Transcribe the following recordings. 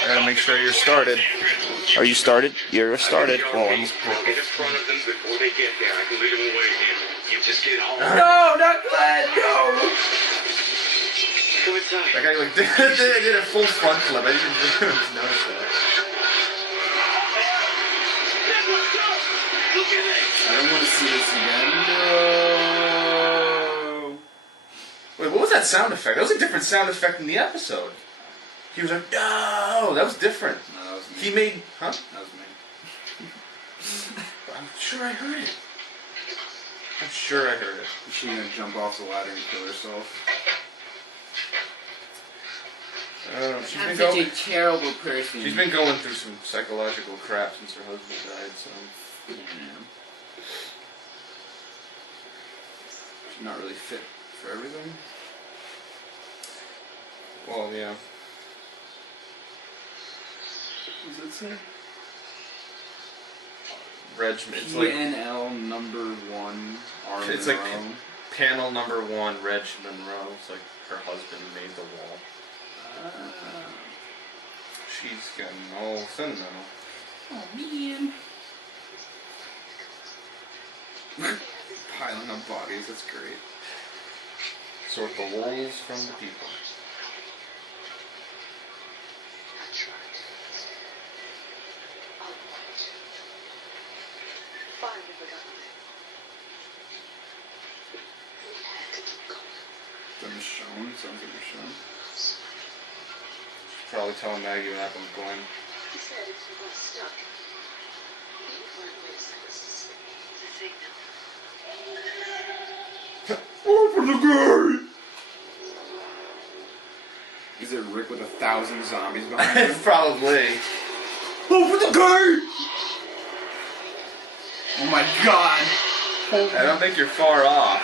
I gotta make sure you're started. Are you started? You're started. Oh, I'm No, not Glenn, no! That guy like did a full front flip. I didn't even notice that. I don't want to see this again. No. Wait, what was that sound effect? That was a different sound effect in the episode. He was like, no! That was different. No, that was me. He made... Huh? That was me. I'm sure I heard it. I'm sure I heard it. Is she gonna jump off the ladder and kill herself? She's I'm been such going... a terrible person. She's been going through some psychological crap since her husband died, so... Yeah. She's not really fit for everything. Well, yeah. What does it say? Regimen. It's like... PNL #1 Arm It's like Monroe. panel #1, Reg Monroe. It's like her husband made the wall. She's getting all sentimental. Oh man. Piling up bodies, that's great. Sort the wolves from the people. The Michonne? Sounds like Michonne. She's probably telling Maggie what happened with Glenn. He said if you got stuck, Glenn makes sense to say the signal. Open the gate! Is it Rick with 1,000 zombies behind him? Probably. Open the gate! Oh my god! Holy, I don't think you're far off.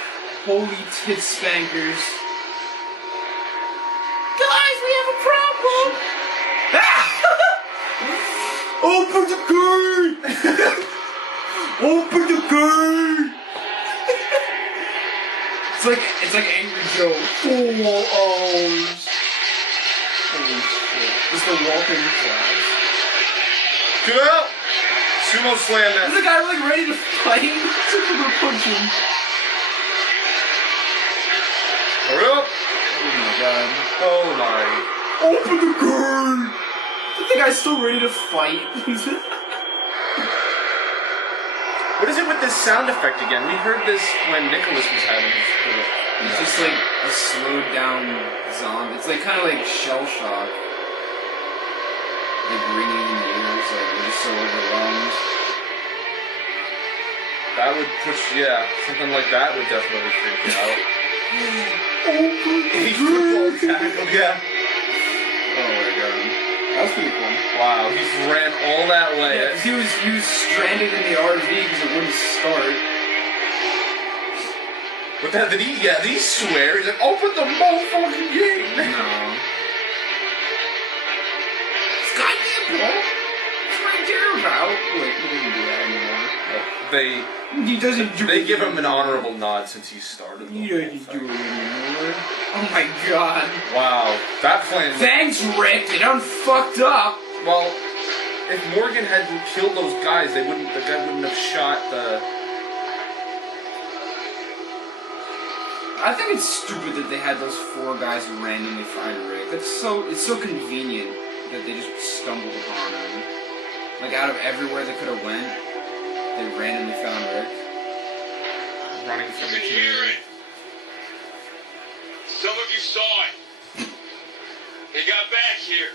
holy tit spankers. Guys, we have a problem! Open the gate! Open the gate! It's like Angry Joe. Full O's. Holy shit. Just the walking class. Get out! Sumo slam that. There's a guy like ready to fight. Super punch him. Hurry up! Oh my god. Oh my. Open the gate! I think guy's still ready to fight. What is it with this sound effect again? We heard this when Nicholas was having his... It's just like a slowed down zombie. It's like kind of like shell shock. Like ringing in the ears, like we're just so overwhelmed. That would push, yeah, something like that would definitely freak you out. Football tackle, yeah. Oh my god. That was pretty cool. Wow, he ran all that way. Yeah, 'cause he was stranded in the RV because it wouldn't start. What the hell did he, yeah, did he swear? He's like, open the motherfucking gate! No. Goddamn, Paul! That's what I care about. Wait, he didn't do that anymore. They He doesn't do They it give him an anymore. honorable nod since he started. He doesn't do it anymore. Oh my god. Wow, that plan. Thanks, Rick. You done fucked up. Well, if Morgan had killed those guys, the guy wouldn't have shot the. I think it's stupid that they had those 4 guys randomly find Rick. It's so convenient that they just stumbled upon him. Like out of everywhere they could have went, they randomly found Rick. Running from the You can hear community. it. Some of you saw it. They got back here.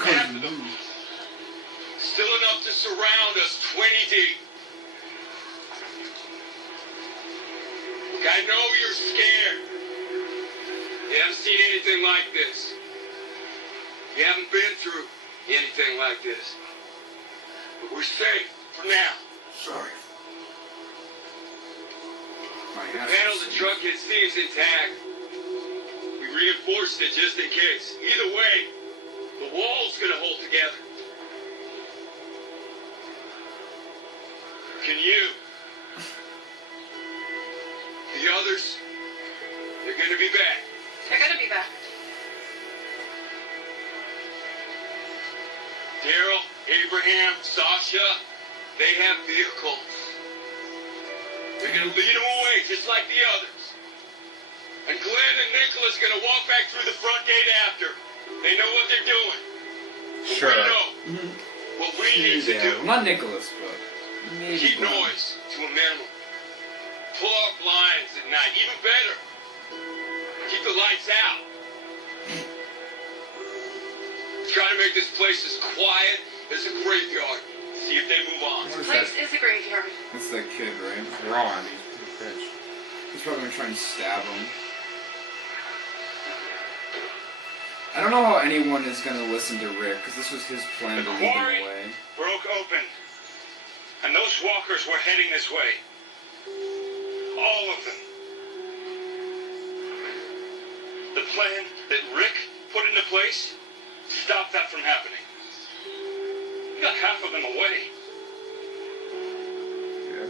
Half of them. Still enough to surround us 20 deep. Look, I know you're scared. You haven't seen anything like this. You haven't been through anything like this. But we're safe for now. Sorry. The panel of the truck gets thieves intact. We reinforced it just in case. Either way, the wall's gonna hold together. Can you? The others? They're gonna be back. They're gonna be back. Abraham, Sasha, they have vehicles. We're gonna lead them away just like the others. And Glenn and Nicholas gonna walk back through the front gate after. They know what they're doing. But Sure. we know what we need to do. Not Nicholas, but maybe. Keep Glenn. noise to a minimum. Pull our blinds at night. Even better, keep the lights out. Try to make this place as quiet as a graveyard. See if they move on. What is Place that? is a graveyard. That's that kid, right? Ron. He's a bitch. He's probably gonna try and stab him. I don't know how anyone is gonna listen to Rick, because this was his plan to lead them quarry away. broke open, and those walkers were heading this way. All of them. The plan that Rick put into place stopped that from happening. We got half of them away. Yeah.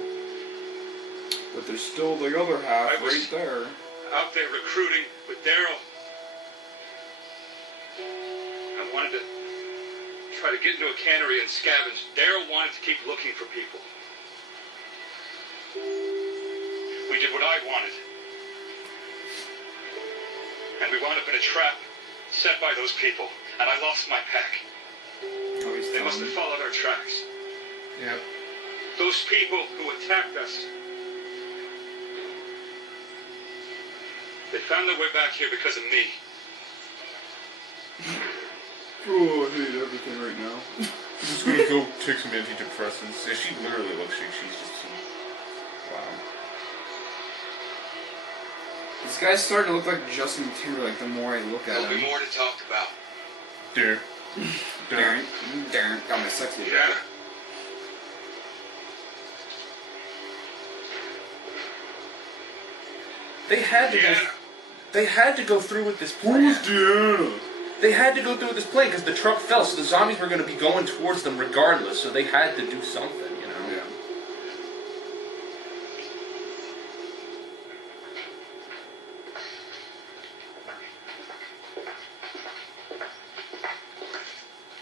But there's still the other half I was- right there. Out there recruiting with Daryl. I wanted to try to get into a cannery and scavenge. Daryl wanted to keep looking for people. We did what I wanted. And we wound up in a trap set by those people. And I lost my pack. Oh, he's They must have telling me. followed our tracks. Yep. Those people who attacked us. They found their way back here because of me. Oh, I hate everything right now. I'm just gonna go take some antidepressants. Yeah, she literally looks like she's just wow. This guy's starting to look like Justin Timberlake the more I look at There'll be him. more to talk about. Dear. Darren. Darren. Got my sexy Yeah. jacket. They had to Yeah. go. They had to go through with this plan. Who's Deanna? They had to go through with this plan because the truck fell, so the zombies were going to be going towards them regardless. So they had to do something, you know. Yeah.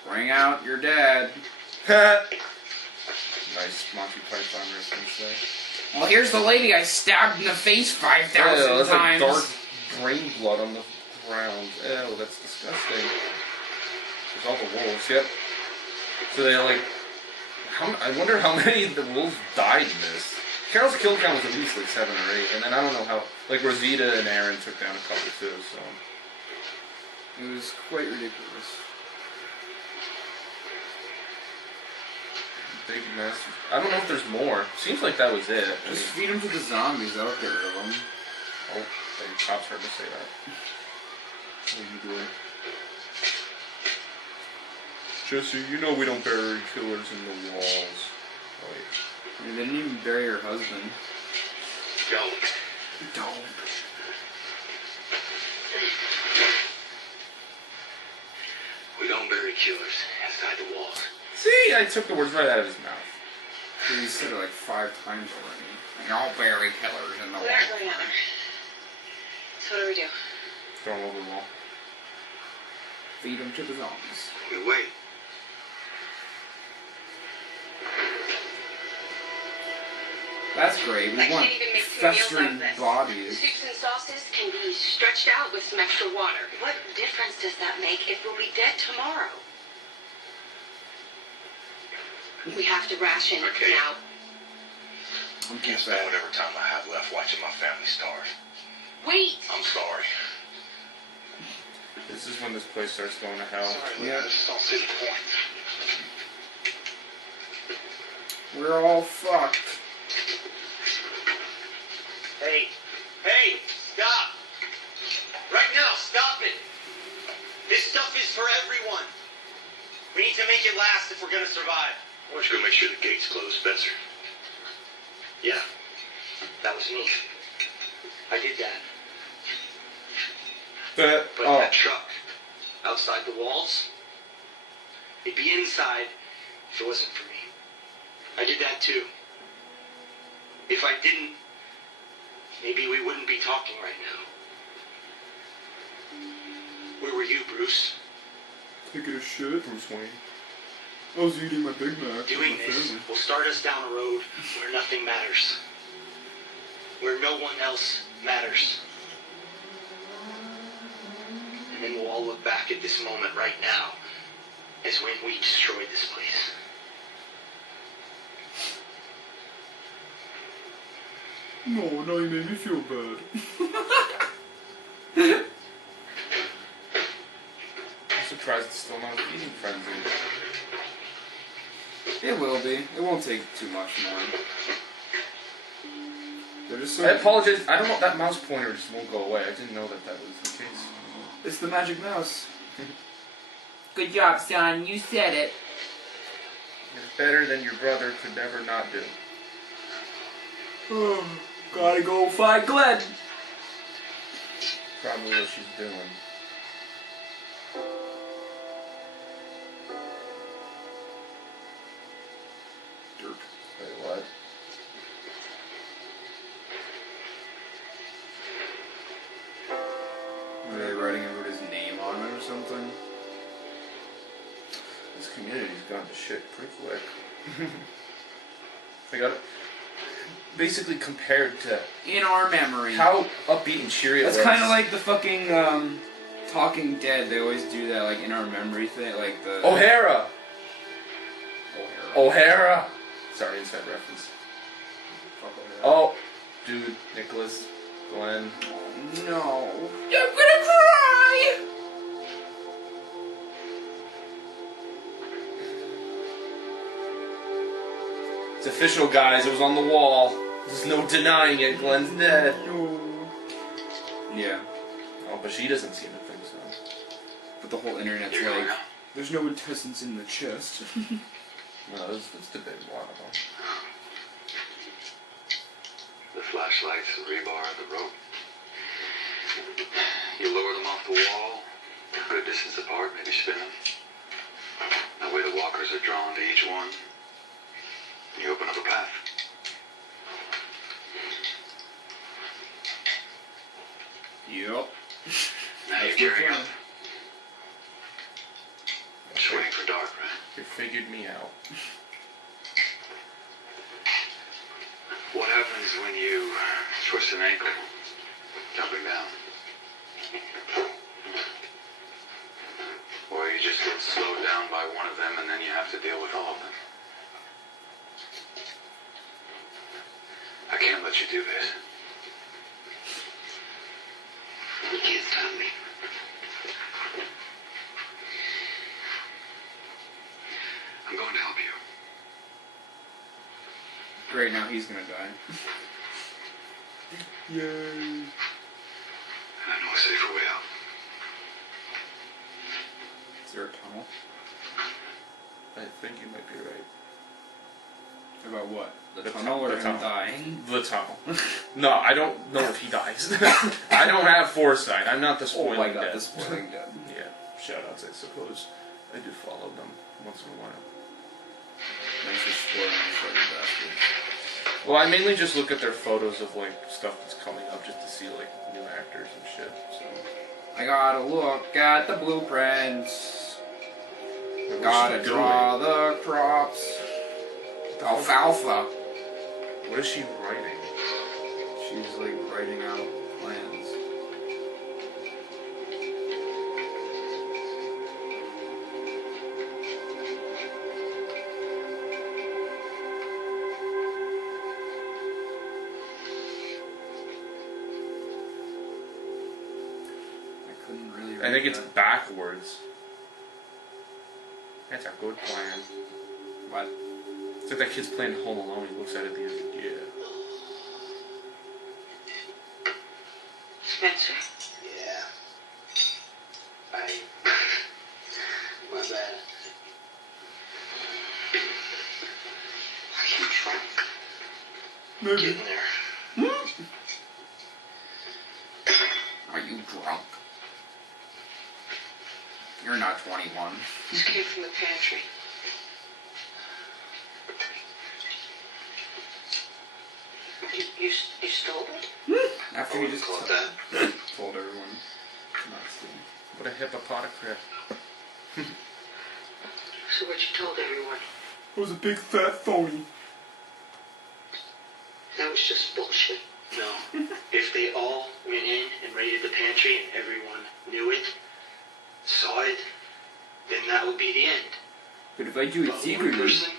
Bring out your dad. Nice Monty Python reference there. Well, here's the lady I stabbed in the face 5,000 that's like times. dark brain blood on the ground. Ew, that's disgusting. There's all the wolves. Yep. So they like. I wonder how many of the wolves died in this. Carol's kill count was at least like 7 or 8, and then I don't know how. Like Rosita and Aaron took down a couple too. So. It was quite ridiculous. Big mess. I don't know if there's more. Seems like that was it. I Just mean, feed them to the zombies. That'll get rid of them. oh, the cops heard me say that. What are you doing? Jessie, you know we don't bury killers in the walls. Oh, wait. They didn't even bury her husband. Don't. Don't. We don't bury killers inside the walls. See, I took the words right out of his mouth. He said it like 5 times already. Don't bury killers in the We wall. aren't going out there. So what do we do? Throw him over the wall. Feed them to the zombies. We wait. That's great. We I want can't even make 2 meals out festering of this. bodies. Soups and sauces can be stretched out with some extra water. What difference does that make if we'll be dead tomorrow? We have to ration Okay. now. I'm Can't just spend whatever time I have left watching my family starve. Wait! I'm sorry. This is when this place starts going to hell. Sorry, Yeah. Leah, I just don't see the point. We're all fucked. Hey, stop! Right now, stop it! This stuff is for everyone. We need to make it last if we're gonna survive. I want you to make sure the gate's closed, Spencer. Yeah, that was me. I did that. But oh, that truck, outside the walls, it'd be inside if it wasn't for me. I did that too. If I didn't, maybe we wouldn't be talking right now. Where were you, Bruce? taking a shit, Bruce Wayne. I was eating my Big Mac. Doing this will start us down a road where nothing matters. Where no one else matters. And then we'll all look back at this moment right now as when we destroyed this place. No, now you made me feel bad. I'm surprised it's still not a feeding frenzy. It will be. It won't take too much more. They're just so... I apologize. I don't know. That mouse pointer just won't go away. I didn't know that was the case. It's the magic mouse. Good job, son. You said it. It's better than your brother could ever not do. Oh, gotta go find Glenn. Probably what she's doing. Dirt. Wait, what? Are they writing everybody's name on it or something? This community's gone to shit pretty quick. They got basically compared to In our memory. how upbeat and cheery it was. That's kind of like the fucking Talking Dead. They always do that, like in our memory thing, like the O'Hara. O'Hara. O'Hara. Sorry, inside reference. Fuck O'Hara. Oh, dude, Nicholas, Glenn. No. I'm gonna cry! It's official, guys. It was on the wall. There's no denying it. Glenn's dead. No. Yeah. Oh, but she doesn't seem to think so. But the whole internet's You're going like, now? there's no intestines in the chest. No, it's debated a lot of them. The flashlights, the rebar, the rope. You lower them off the wall, a good distance apart, maybe spin them. That way the walkers are drawn to each one. You open up a path. Yep. Now you're gearing up. Just waiting for dark, right? You figured me out. What happens when you twist an ankle jumping down? Or you just get slowed down by one of them and then you have to deal with all of them. I can't let you do this. You can't stop me. I'm going to help you. Great, now he's gonna die. Yay. And I know a safer way out. Is there a tunnel? I think you might be right. About what? The The tunnel or the him tunnel. dying? The tunnel. No, I don't know if he dies. I don't have foresight. I'm not the spoiling Oh my god, dead. the spoiling dead. Yeah, shoutouts, I suppose. I do follow them once in a while. Thanks for spoiling this fucking bastard. Well, I mainly just look at their photos of like stuff that's coming up just to see like new actors and shit. So I gotta look at the blueprints. What's Gotta she draw the crops. Alfalfa. What is she writing? She's like writing out plans. I couldn't really read I think it's that. backwards. That's a good plan. What? It's like that kid's playing Home Alone. He looks at it at the end. Yeah. Spencer, Yeah. My bad. are you drunk? Getting there. Are you drunk? You're not 21. This came from the pantry. You stole it? After I you wouldn't just call it that. told everyone to not steal. What a hippopotacrip. So what you told everyone? It was a big fat phony. That was just bullshit. No. If they all went in and raided the pantry and everyone knew it, saw it, then that would be the end. But if I do it But one secretly, person,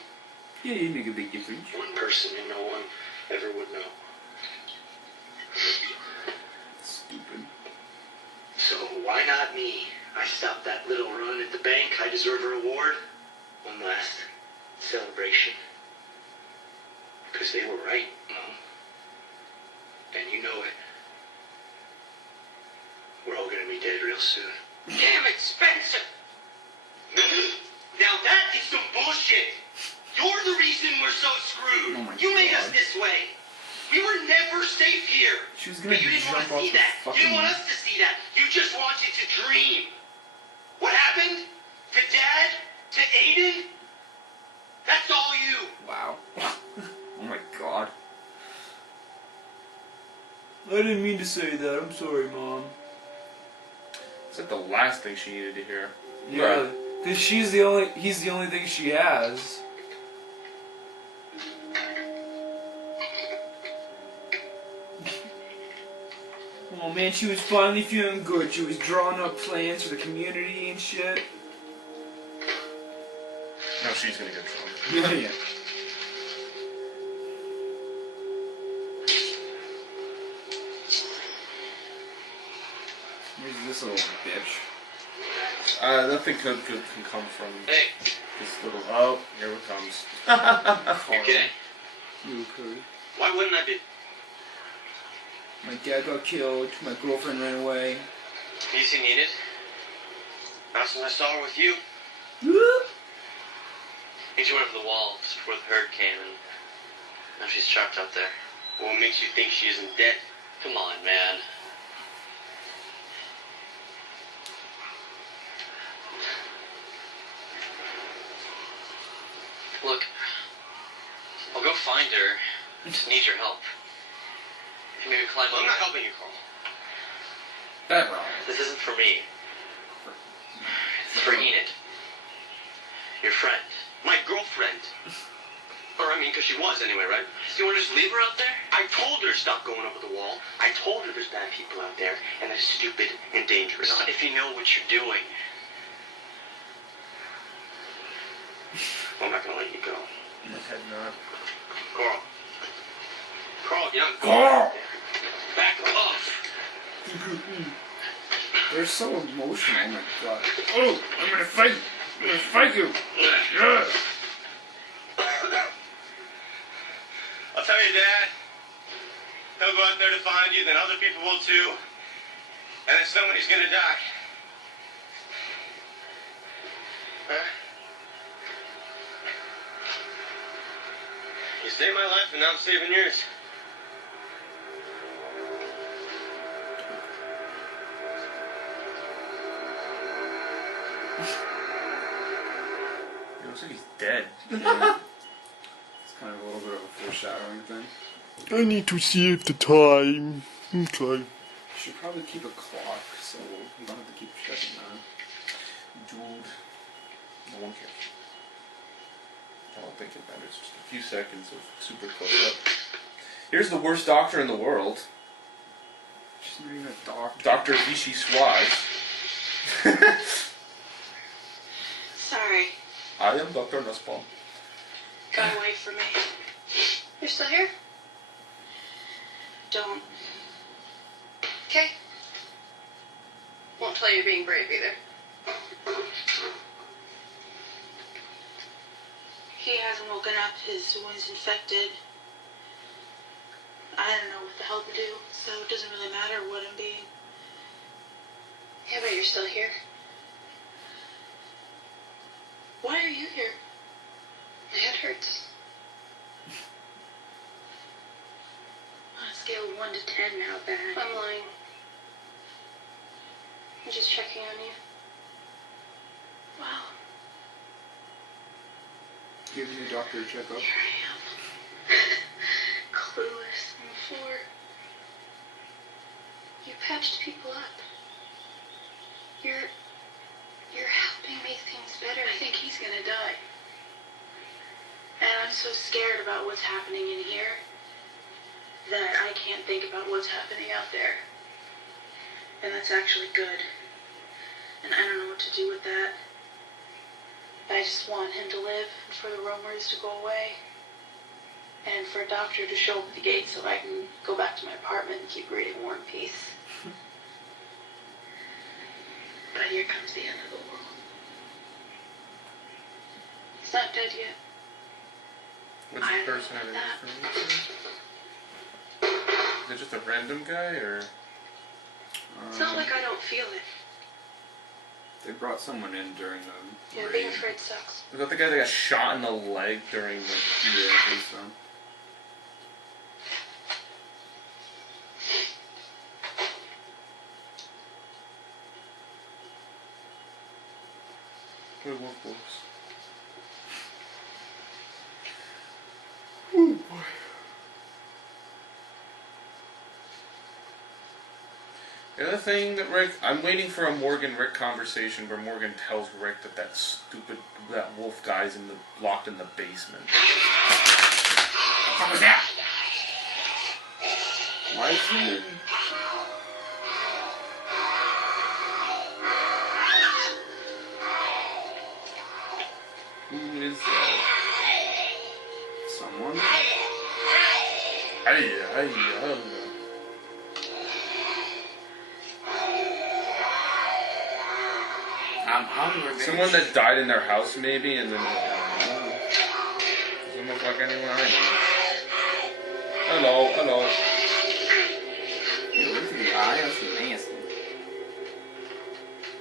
yeah, it'd make a big difference. and no one ever would know. Stupid. So why not me? I stopped that little run at the bank. I deserve a reward. One last celebration. Because they were right, Mom. And you know it. We're all gonna be dead real soon. Damn it, Spencer! Now that is some bullshit! You're the reason we're so screwed! Oh my You made us God. this way! We were never safe here! She was gonna But you didn't want jump to off see the that! You fucking... didn't want us to see that! You just wanted to dream! What happened? To Dad? To Aiden? That's all you! Wow. Oh my God. I didn't mean to say that. I'm sorry, Mom. Is that the last thing she needed to hear? Yeah, because he's the only thing she has. Oh man, she was finally feeling good. She was drawing up plans for the community and shit. No, she's gonna get some. Yeah. Where's this little bitch? Nothing good can come from Hey, this little. Oh, here it comes. you okay? You okay? Why wouldn't I be? My dad got killed. My girlfriend ran away. Easy needed. Last time I saw her with you. She went over the wall just before the herd came, and now she's trapped out there. What makes you think she isn't dead? Come on, man. Look, I'll go find her. I just need your help. Maybe climb up. I'm not helping you, Carl. That wrong. This isn't for me. It's for Enid. Your friend. My girlfriend. Or, I mean, because she was anyway, right? So you want to just leave her out there? I told her to stop going over the wall. I told her there's bad people out there, and they're stupid and dangerous. Not if you know what you're doing. I'm not going to let you go. Head nod. Carl. Carl, young Carl! Back off. They're so emotional. Oh my God. Oh, I'm gonna fight. I'm gonna fight you. Yeah. I'll tell you, Dad. He'll go out there to find you, then other people will too. And then somebody's gonna die. Huh? You saved my life, and now I'm saving yours. It looks like he's dead. It's kind of a little bit of a foreshadowing thing. I need to save the time. Okay. You should probably keep a clock so you don't have to keep checking that. Dude. No one cares. I don't think it matters. Just a few seconds of super close up. Here's the worst doctor in the world. She's not even a doctor. Dr. Vichy Swaz. Sorry. I am Dr. Nussbaum. Got away from me. You're still here? Don't. Okay. Won't tell you being brave either. He hasn't woken up. His wound's infected. I don't know what the hell to do, so it doesn't really matter what I'm being. Yeah, but you're still here. Why are you here? My head hurts. On a scale of 1 to 10, how bad? I'm lying. I'm just checking on you. Wow. Giving the doctor a checkup. Here I am. Clueless on the floor. You patched people up. You're helping make things better. I think he's gonna die. And I'm so scared about what's happening in here that I can't think about what's happening out there. And that's actually good. And I don't know what to do with that. I just want him to live and for the rumors to go away. And for a doctor to show up at the gate so I can go back to my apartment and keep reading War and Peace. But here comes the end of the world. He's not dead yet. What's the person having information? Is it just a random guy, or? It's not like I don't feel it. They brought someone in during the Yeah, raid. being afraid sucks. Was that the guy that got shot in the leg during the? Yeah, I think so. What wolf wolves? Oh boy. The other thing that Rick, I'm waiting for a Morgan-Rick conversation where Morgan tells Rick that that wolf guy's locked in the basement. What was that? Why is he in? Who is that? Someone? Hey. I'm hungry, bitch. Someone that died in their house, maybe, and then doesn't look like anyone I know. Hello. You look at the eye, that's nasty.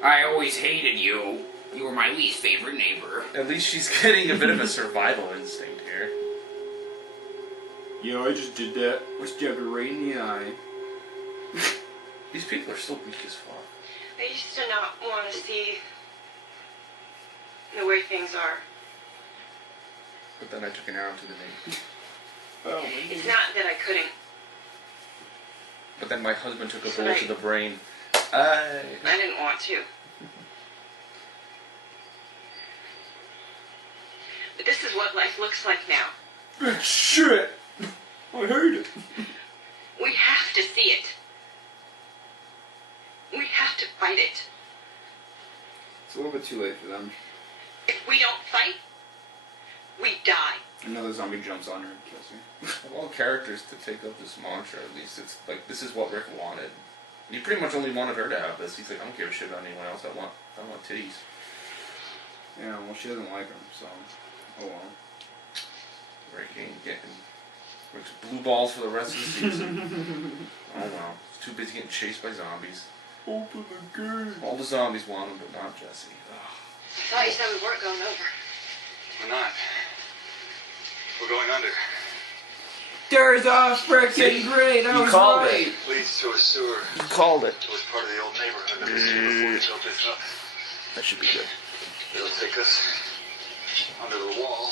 I always hated you. You were my least favorite neighbor. At least she's getting a bit of a survival instinct here. Yeah, I just did that. Let's jab her right in the eye. These people are still weak as fuck. I used to not want to see the way things are. But then I took an arrow to the knee. Oh, It's not that I couldn't. But then my husband took a So bullet I- to the brain. I didn't want to. But this is what life looks like now. shit! I heard it. We have to see it. We have to fight it. It's a little bit too late for them. If we don't fight, we die. Another zombie jumps on her and kills her. Of all characters to take up this mantra, at least it's like, this is what Rick wanted. He pretty much only wanted her to have this. He's like, I don't give a shit about anyone else. I want titties. Yeah, well, she doesn't like him, so. Oh well. Rick ain't getting Rick's blue balls for the rest of the season. Oh well. He's too busy getting chased by zombies. Open the gate. All the zombies want him, but not Jessie. Ugh. I thought you said we weren't going over. We're not. We're going under. There's a frickin' great. I was called right. it. Leads to a sewer. He called it. It was part of the old neighborhood that was here before we built this up. That should be good. It'll take us under the wall.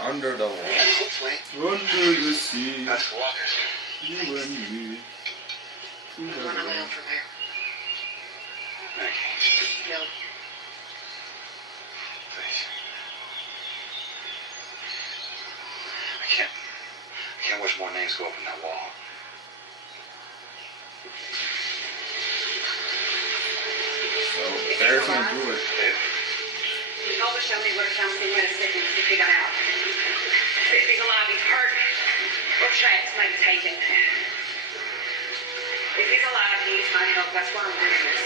Under the wall. And hopefully, Under the sea, that's walkers. you and me. I'm running around from here. Maggie, No. please. I can't watch more names go up in that wall. So, there's gonna do it. He told us somebody would have found something with a stick if he got out. If he's alive, he's hurt, or tracks might be taken. If he's alive, he needs my help. That's why I'm doing this.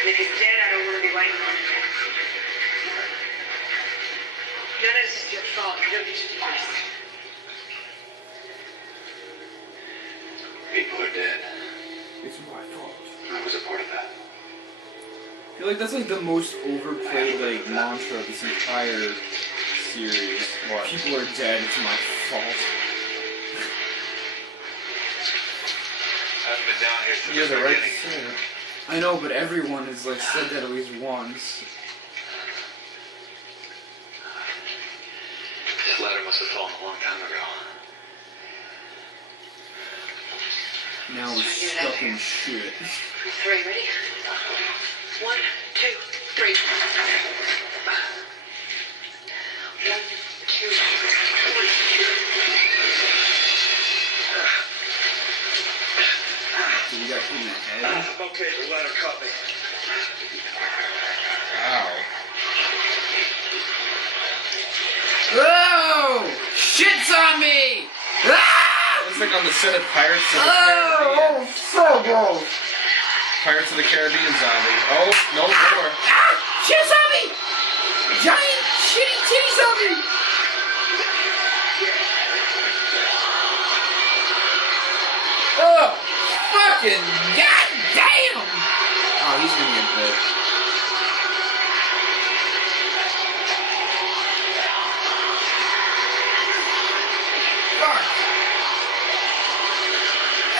And if he's dead, I don't want to be waiting on him. None of this is your fault. You don't get to do this. People are dead. It's my fault. I was a part of that. I feel like that's like the most overplayed like mantra of this entire series. What? People are dead, it's my fault. I haven't been down here since You have the the right beginning. to say it. I know, but everyone has like said that at least once. This ladder must have fallen a long time ago. Now we're stuck in shit. 3, ready? 1, So you got hit in the head? I'm okay, but let her cut me. Ow. Oh! Shit zombie! Ah! Looks like on the set of Pirates of the Oh, Caribbean. so gross! Pirates of the Caribbean zombie. Oh, no more. Ah! Shit zombie! Giant shitty titty zombie! Oh! Fucking goddamn! Oh, he's gonna get bit. Fuck!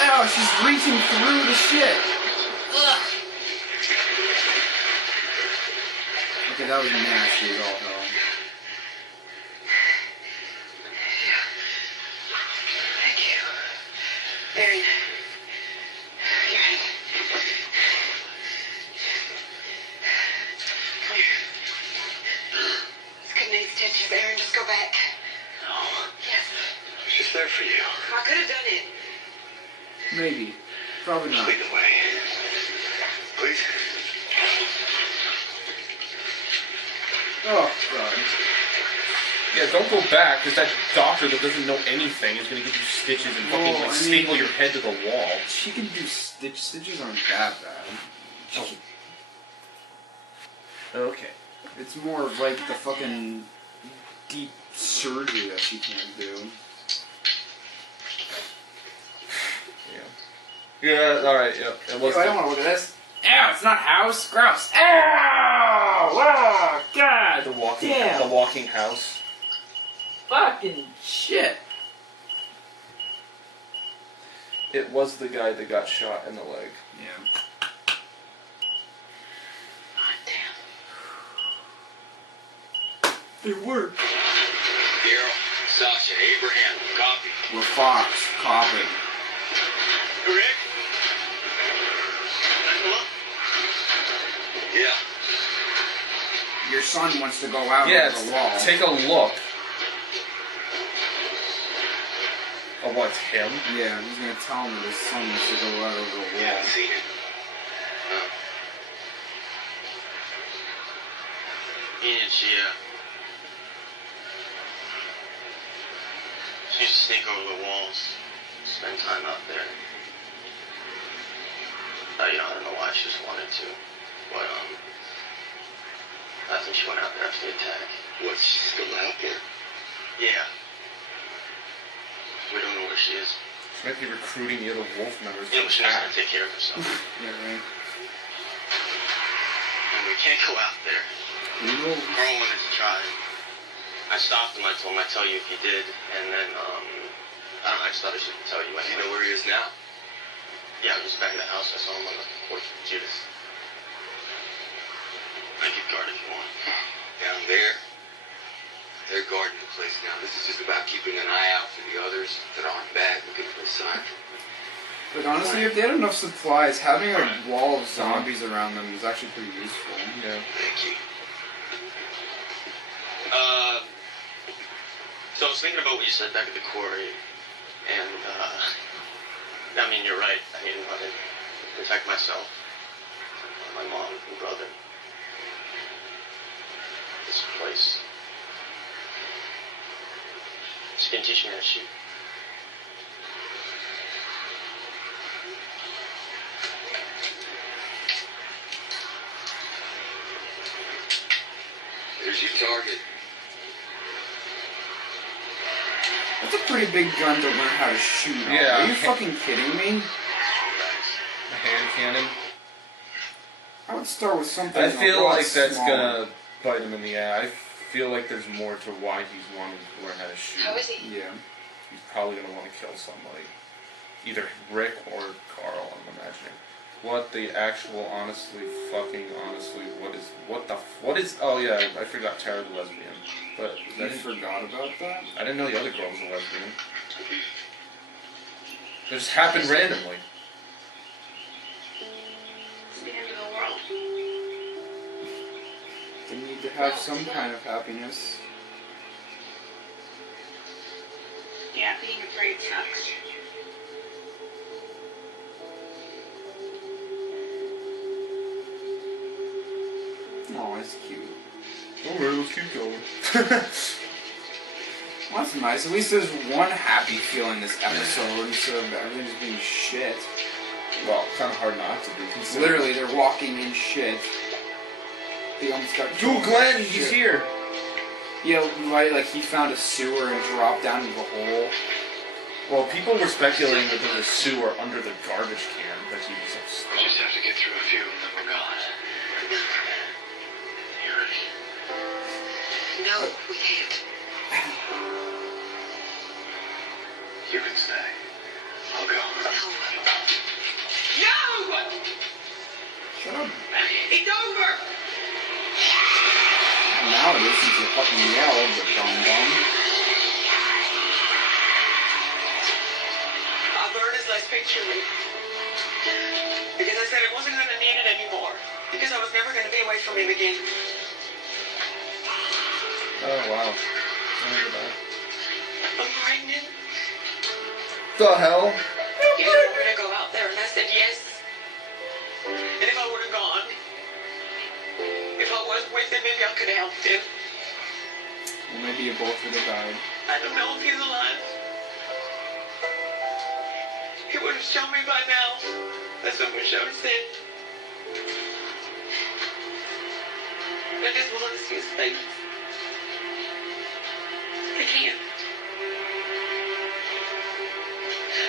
Ow, she's reaching through the shit. Ugh. Okay, that was nasty as all hell. Thank you. Aaron. You're right. Come here. This could need stitches, Aaron. Just go back. No. Yes. She's there for you. I could have done it. Maybe. Probably Just not. lead the way. Please. Oh, God. Yeah, don't go back, because that doctor that doesn't know anything is going to give you stitches and fucking Well, I staple mean- your head to the wall. She can do stitches aren't that bad. Okay. It's more of like the fucking deep surgery that she can't do. Yeah, alright, yep. It was Ew, I don't want to look at this. Ow, it's not house. Gross. Ow! Oh, God. the walking, Damn. the walking house. Fucking shit. It was the guy that got shot in the leg. Yeah. God damn. It worked. Daryl, Sasha, Abraham, copy. We're Fox. Copy. Rick? Hello? Yeah. Your son wants to go out Yeah, over the wall. take a look. Oh, what, him? Yeah, he's gonna tell him that his son wants to go out over the wall. Yeah, I've seen it. Ian, she used to sneak over the walls, spend time out there. I don't know why she just wanted to, but I think she went out there after the attack. What, she's still out there? Yeah. We don't know where she is. She might be recruiting the other wolf members Yeah, to but she knows how attack. to take care of herself. Yeah, right. And we can't go out there. No. Carl wanted to try. I stopped him. I told him I'd tell you if he did. And then, I just thought I should tell you. Do you know where he is now? Yeah, he was back at the house. I saw him on the porch with Judas. I can guard if you want. Down there? They're guarding the place now. This is just about keeping an eye out for the others that aren't back looking for a sign. But honestly, if they had enough supplies, having a wall of zombies around them is actually pretty useful. Yeah. Thank you. So I was thinking about what you said back at the quarry, and, I mean, you're right. I need to protect myself, my mom and brother. This place. She can teach me how to shoot. There's your target. That's a pretty big gun to learn how to shoot on. Yeah. Are you fucking kidding me? A hand cannon. I would start with something I a feel lot like that's smaller. gonna bite him in the ass. I feel like there's more to why he's wanting to learn how to shoot. How is he? Yeah. He's probably gonna want to kill somebody. Either Rick or Carl, I'm imagining. What the actual, honestly, what is, oh yeah, I forgot Tara's a lesbian. But You forgot about that? I didn't know the other girl was a lesbian. It just happened randomly. It's the end of the world. They need to have some kind of happiness. Yeah, being afraid sucks. Oh, it's cute. Alright, let's keep going. Well, that's nice. At least there's one happy feeling this episode instead of everything just being shit. Well, kind of hard not to be considered. Literally, they're walking in shit. They almost got Dude, Glenn, he's here. Yeah, right, like he found a sewer and dropped down into the hole. Well, people were speculating that there was a sewer under the garbage can that he was upstairs. We just have to get through a few and then we're gone. You ready? No, we can't. You can stay. I'll go. No! Shut up. It's over! Now it is since you fucking yelled, but dum-dum. I'll burn his last picture with because I said I wasn't going to need it anymore. Because I was never going to be away from him again. Oh, wow. I remember that. I'm pregnant. The hell? You told me to go out there and I said yes. And if I would have gone, if I was with him, maybe I could have helped him. Well, maybe you both would have died. I don't know if he's alive. He would have shown me by now. That's what Michelle said. I just want to see his face. I can't.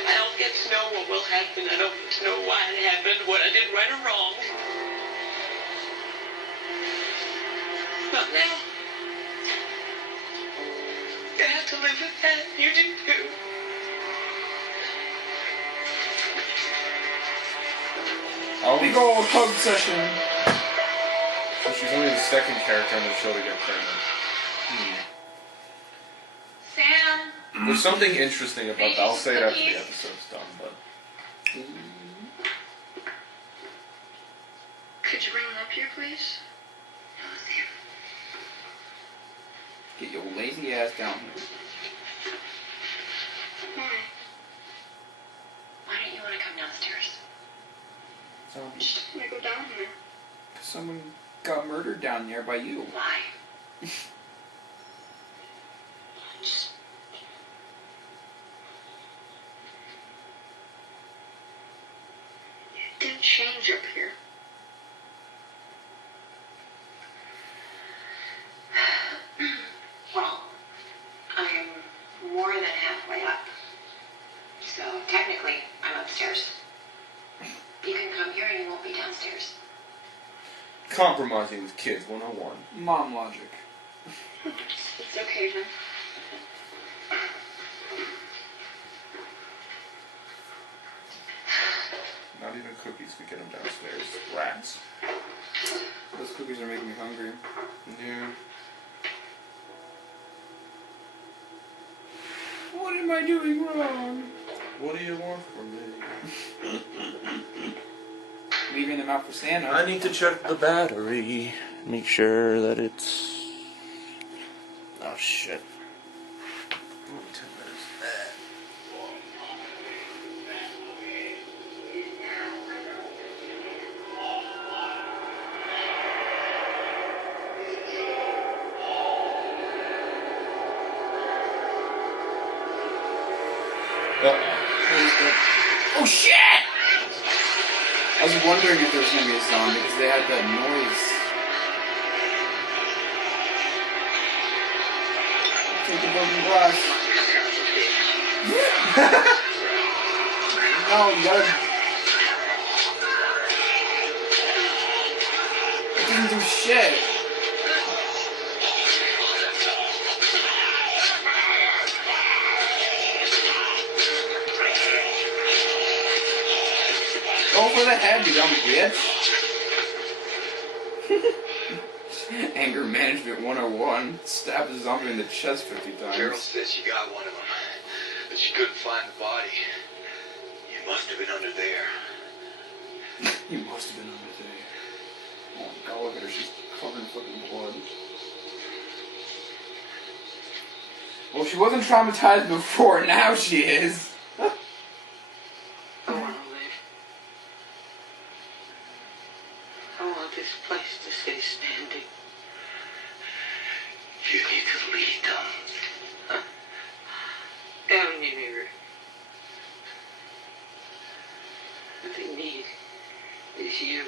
I don't get to know what will happen. I don't get to know why it happened, what I did right or wrong. Not now. I have to live with that. You do too. Big old hug session. So she's only the second character on the show to get pregnant. Sam. There's something interesting about that. I'll say it after the episode's done, but... Could you bring them up here, please? No, Sam. Get your lazy ass down here. Why? Why don't you want to come downstairs? I just want to go down here. Someone got murdered down there by you. Why? Just... It didn't change up here. Well, I'm more than halfway up. So technically, I'm upstairs. You can come here and you won't be downstairs. Compromising with kids 101. Mom logic. It's okay, then. Not even cookies could get them downstairs. Rats. Those cookies are making me hungry. Yeah. What am I doing wrong? What do you want from me? Leaving them out for Santa. I need to check the battery. Make sure that it's... Oh, shit. 10 minutes. Oh shit! I was wondering if there was gonna be a zombie because they had that noise. Take the broken glass. No, you gotta. It didn't do shit. Go for the head, you dumb bitch. Anger management 101. Stab a zombie in the chest 50 times. Daryl says she got one of them, but she couldn't find the body. You must have been under there. You must have been under there. Oh god, look at her. She's covered in fucking blood. Well, she wasn't traumatized before, now she is. I want to live. I want this place to stay standing. You need to lead them. Down here. What they need is you.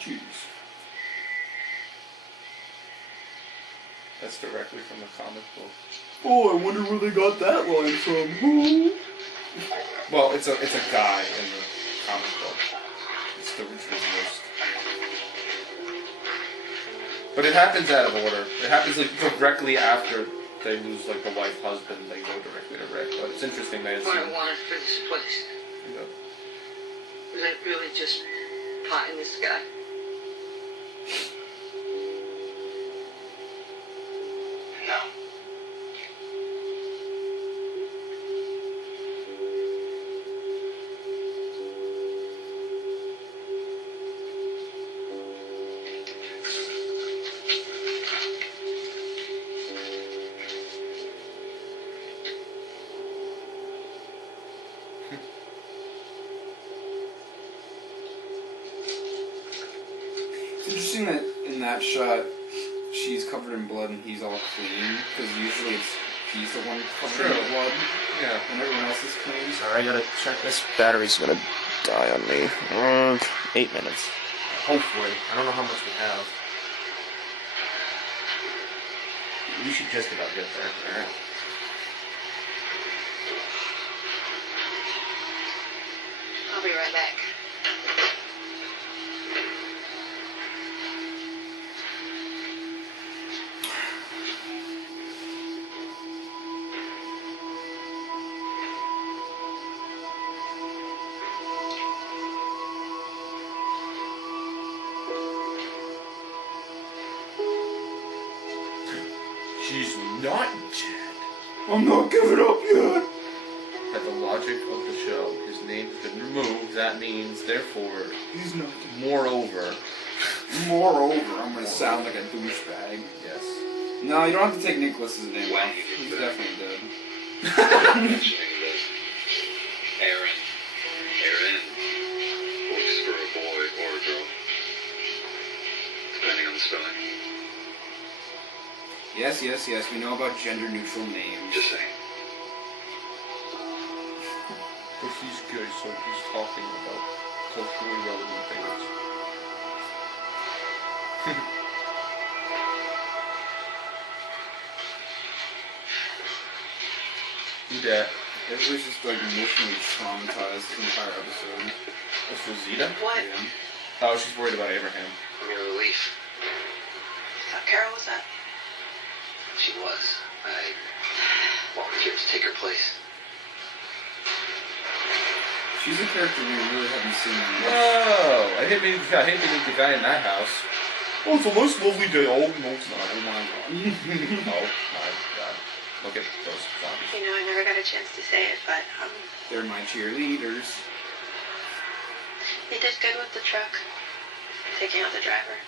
Jeez. That's directly from the comic book. Oh, I wonder where they got that line from. Well, it's a guy in the comic book. It's the reverse. But it happens out of order. It happens like directly after they lose like the wife husband. They go directly to Rick. But it's interesting that it's. What I wanted for this place. You know, Was it really just pie in the sky? No. It's interesting that in that shot, she's covered in blood and he's all clean, because usually he's the one covered in blood, yeah. and everyone else is clean. Sorry, I gotta check. This battery's gonna die on me. 8 minutes. Hopefully. I don't know how much we have. We should just about get there. Alright. I'll be right back. She's not dead. I'm not giving up yet. By the logic of the show, his name's been removed. That means, therefore, He's not. moreover. Moreover, I'm gonna sound like a douchebag. Yes. No, you don't have to take Nicholas's name off. He's definitely dead. Aaron. Aaron. Works for a boy or a girl. Depending on the spelling. Yes, yes, yes, we know about gender-neutral names. Just saying. But he's good, so he's talking about culturally relevant things. Who dat? Everybody's just like emotionally traumatized this entire episode. That's Rosita? What? Yeah. Oh, she's worried about Abraham. I'm your relief. Thought Carol was that? She was. I volunteered to take her place. She's a character we really haven't seen much. Whoa! I hate meeting the guy in that house. Oh, it's a nice, lovely day. Oh, no, it's not. Oh, my God. Oh, my God. Look at those zombies. You know, I never got a chance to say it, but They're my cheerleaders. you did good with the truck, taking out the driver.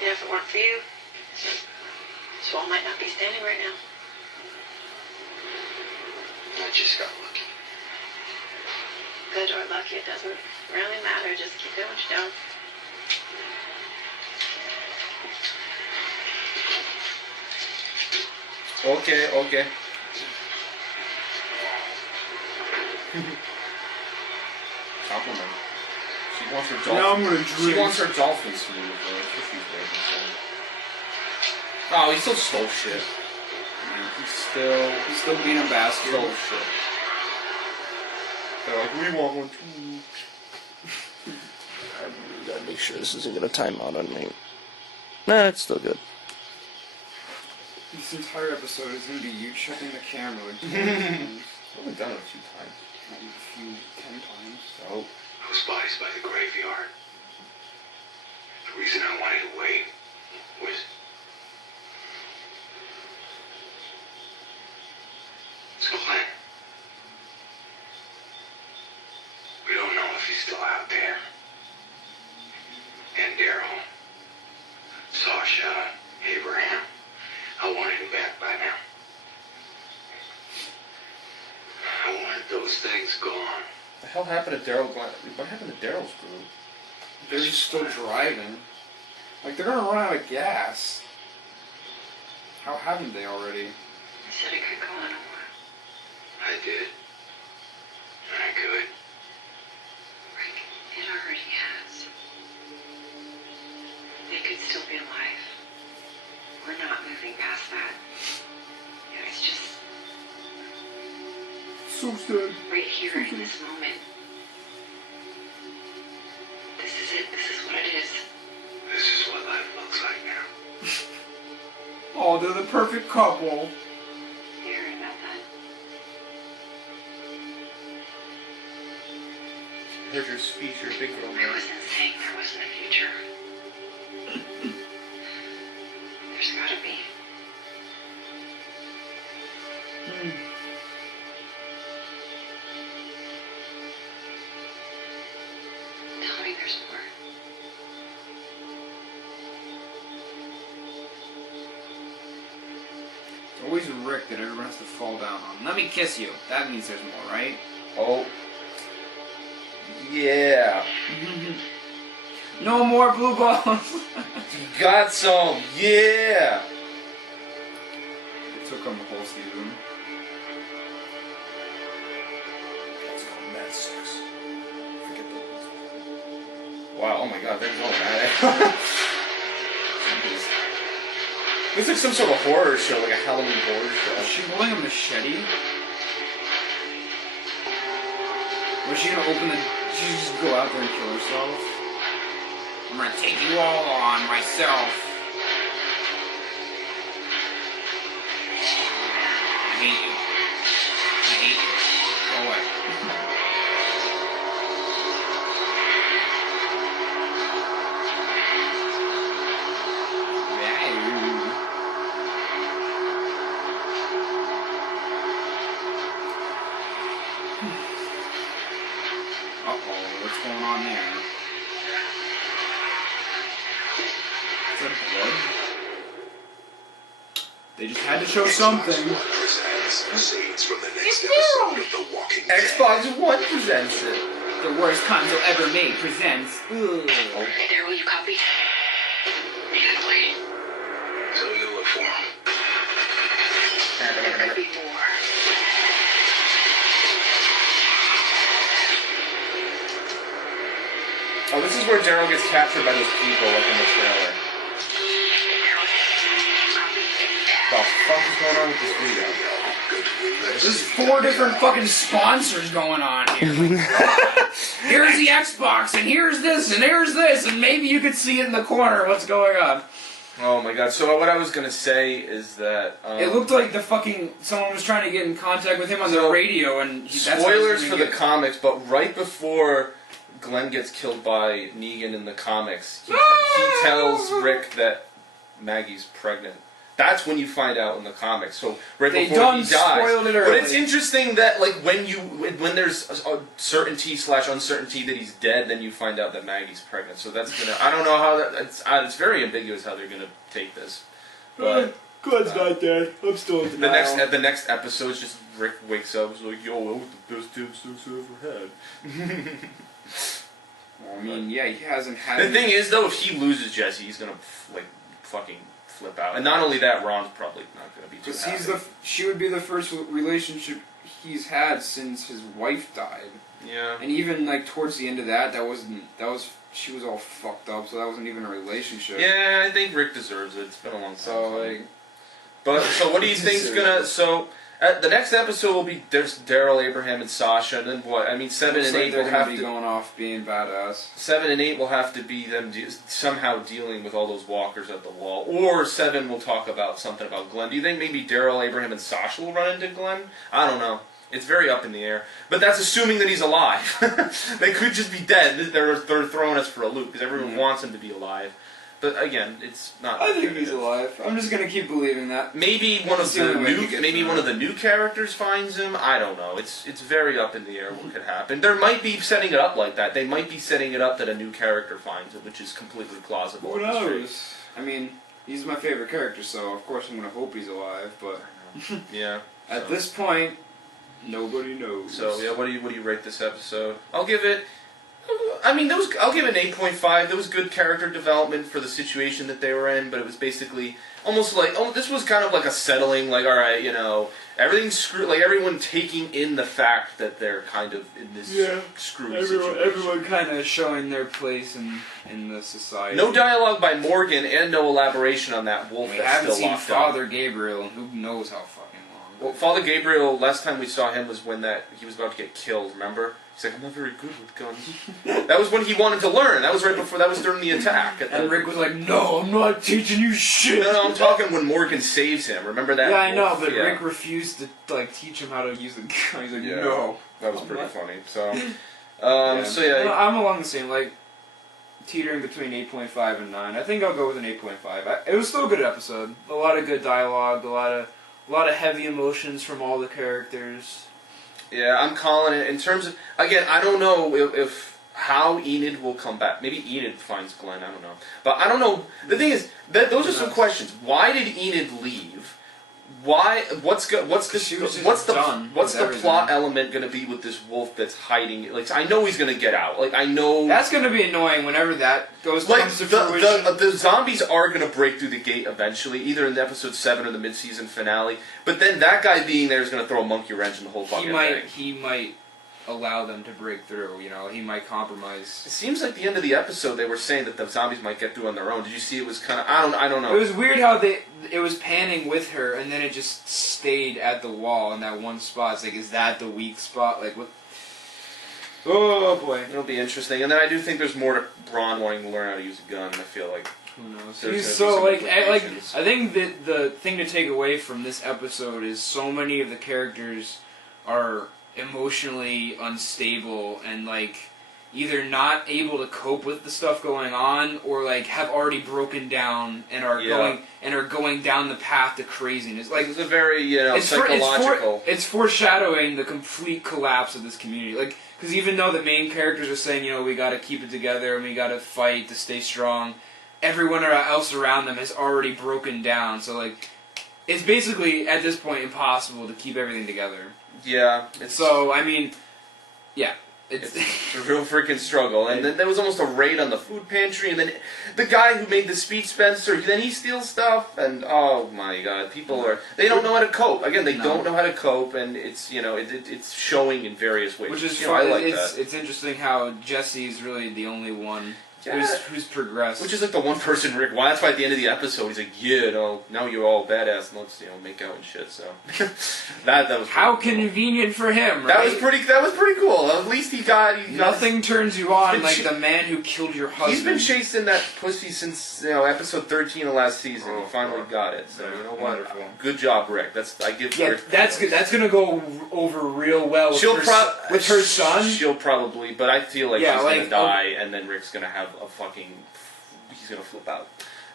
You know, if it weren't for you, Swall might not be standing right now. I just got lucky. Good or lucky, it doesn't really matter. Just keep doing what you're doing. Okay, okay. Compliment. She wants her dolphin. Now I'm gonna drink. She wants her dolphins to move. That's what she's waiting for. Oh, he still stole shit. He's still being a bastard. Stole shit. They're like, we want one too. I really gotta make sure this isn't gonna time out on me. Nah, it's still good. This entire episode is gonna be you checking the camera like 10 times. I've only done it a few times. Maybe a few 10 times. Oh. Those bodies by the graveyard. The reason I wanted to wait was... It's Glenn. We don't know if if he's still out there. And Daryl, Sasha, Abraham. I wanted him back by now. I wanted those things gone. The hell happened to Daryl? What happened to Daryl's group? They're just still driving. Like, they're gonna run out of gas. How haven't they already? I said it could go on a while. I did. I could. Rick, it already has. They could still be alive. We're not moving past that. Yeah, it's just So sad. right here in this moment. This is it. This is what it is. This is what life looks like now. Oh, they're the perfect couple. You heard about that? Here's your speech, your big girl. I wasn't saying there wasn't a future. There's gotta be. Tell me there's more. It's always Rick that everyone has to fall down on. Let me kiss you. That means there's more, right? Oh. Yeah. No more blue balls. You got some. Yeah. It took them the whole season. Let's go Mad Six. Forget those. Wow, oh my god, they're going at it. Looks like some sort of horror show, like a Halloween horror show. Is she holding a machete? Was she gonna open the... She just go out there and kill herself? I'm gonna take you all on myself. I hate you. I hate you. Go away. Uh-oh, what's going on there? Is that blood? They just had to show something. Scenes from the next episode of The Walking Dead. Xbox One presents it. The worst console ever made presents. Ugh. Hey, Daryl, will you copy? Exactly. So you look for him. There could be more. Oh, this is where Daryl gets captured by those people, like in the trailer. What the fuck is going on with this video? There's 4 different fucking sponsors going on here. Here's the Xbox, and here's this, and maybe you could see it in the corner what's going on. Oh my god, so what I was gonna say is that... it looked like someone was trying to get in contact with him on the radio, and... Spoilers for the comics, but right before Glenn gets killed by Negan in the comics, he tells Rick that Maggie's pregnant. That's when you find out in the comics. So right before he dies. Spoiled it early. But it's interesting that like when there's a certainty/uncertainty that he's dead, then you find out that Maggie's pregnant. So that's gonna. I don't know how it's very ambiguous how they're gonna take this. But Glenn's not dead. I'm still in denial. the next episode, just Rick wakes up and is like, "Yo, that was the best damn sex I ever had." Well, I mean, yeah, he hasn't had. The thing is, though, if he loses Jessie, he's gonna like fucking flip out. And not only that, Ron's probably not going to be too happy. She would be the first relationship he's had since his wife died. Yeah. And even like towards the end of that she was all fucked up, so that wasn't even a relationship. Yeah, I think Rick deserves it. It's been a long time. So like, so what do you think's gonna? So the next episode will be there's Daryl, Abraham, and Sasha, and then what? I mean, 7 and 8 will have to be going off being badass. 7 and 8 will have to be them somehow dealing with all those walkers at the wall, or 7 will talk about something about Glenn. Do you think maybe Daryl, Abraham, and Sasha will run into Glenn? I don't know. It's very up in the air. But that's assuming that he's alive. They could just be dead. They're throwing us for a loop because everyone wants him to be alive. But again, it's not. I think he's alive. I'm just gonna keep believing that. Maybe one of That's the the only way new, you get maybe through one it. of the new characters finds him. I don't know. It's very up in the air what could happen. There might be setting it up like that. They might be setting it up that a new character finds him, which is completely plausible. Who in this trade. knows? I mean, he's my favorite character, so of course I'm gonna hope he's alive. But Yeah. at this point, nobody knows. So yeah, what do you rate this episode? I'll give it. I mean, I'll give it an 8.5. There was good character development for the situation that they were in, but it was basically almost like, this was kind of like a settling, like, all right, everything's screwed, like everyone taking in the fact that they're kind of in this screwy situation. Everyone kind of showing their place in the society. No dialogue by Morgan and no elaboration on that wolf We that's haven't still seen locked Father up. Gabriel in who knows how fucking long. Well, Father Gabriel, last time we saw him was when he was about to get killed, remember? He's like, I'm not very good with guns. That was when he wanted to learn. That was right before, that was during the attack. And Rick was like, no, I'm not teaching you shit. No, I'm talking when Morgan saves him. Remember that? Yeah, I know, wolf? but Yeah. Rick refused to teach him how to use the gun. He's like, Yeah. no. That was pretty funny. So, No, I'm along the same, teetering between 8.5 and 9. I think I'll go with an 8.5. It was still a good episode. A lot of good dialogue, a lot of heavy emotions from all the characters. Yeah, I'm calling it in terms of, again, I don't know if how Enid will come back. Maybe Enid finds Glenn. I don't know, but I don't know. The thing is that those are some questions. Why did Enid leave? Why? What's the plot element going to be with this wolf that's hiding? Like, I know he's going to get out. Like, I know that's going to be annoying whenever that comes to fruition. The zombies are going to break through the gate eventually, either in episode 7 or the mid-season finale. But then that guy being there is going to throw a monkey wrench in the whole fucking thing. He might allow them to break through. He might compromise. It seems like the end of the episode they were saying that the zombies might get through on their own. Did you see? It was kind of I don't know. It was weird how it was panning with her and then it just stayed at the wall in that one spot. It's like, is that the weak spot? Like what? Oh boy, it'll be interesting. And then I do think there's more to Braun wanting to learn how to use a gun. I feel like who knows. I think that the thing to take away from this episode is so many of the characters are emotionally unstable and either not able to cope with the stuff going on or have already broken down and are going down the path to craziness. It's a very psychological. It's foreshadowing the complete collapse of this community. Because even though the main characters are saying, we got to keep it together and we got to fight to stay strong, everyone else around them has already broken down. So it's basically at this point impossible to keep everything together. Yeah. It's a real freaking struggle. And then there was almost a raid on the food pantry, and then the guy who made the speech, Spencer, then he steals stuff, and oh my god, they don't know how to cope. Again, they don't know how to cope, and it's, it's showing in various ways. Which is fun. It's interesting how Jessie is really the only one who's progressed. Which is the one person Rick. Well, that's why at the end of the episode he's like, now you're all badass and let's make out and shit. So that was how convenient for him. Right? That was pretty cool. At least he got nothing turns you on like the man who killed your husband. He's been chasing that pussy since episode 13 of last season. He finally got it. So wonderful. Good job, Rick. I give. Yeah, Rick that's good. That's gonna go over real well with her son. She'll probably, but I feel like she's gonna die, and then Rick's gonna have he's gonna flip out.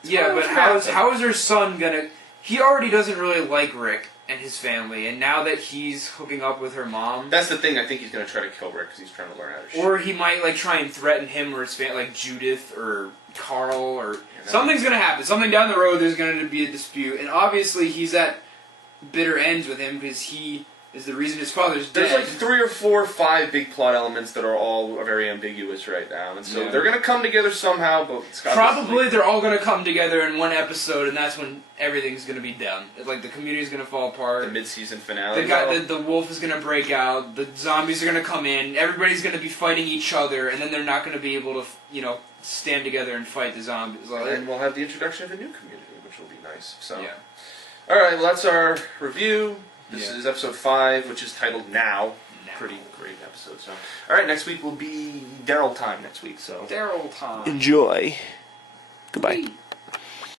But how is her son gonna? He already doesn't really like Rick and his family, and now that he's hooking up with her mom, that's the thing. I think he's gonna try to kill Rick because he's trying to learn how to shoot. Or he might try and threaten him or his family, like Judith or Carl, or something's gonna happen. Something down the road. There's gonna be a dispute, and obviously he's at bitter ends with him because he is the reason his father's dead. There's 3 or 4 or 5 big plot elements that are all very ambiguous right now, and so they're gonna come together somehow. But probably they're all gonna come together in one episode, and that's when everything's gonna be done. The community's gonna fall apart. The mid-season finale. The wolf is gonna break out. The zombies are gonna come in. Everybody's gonna be fighting each other, and then they're not gonna be able to, stand together and fight the zombies. And we'll have the introduction of a new community, which will be nice. So, all right, well that's our review. This is episode 5, which is titled Now. Pretty great episode. So, all right, next week will be Daryl time next week. So Daryl time. Enjoy. Goodbye.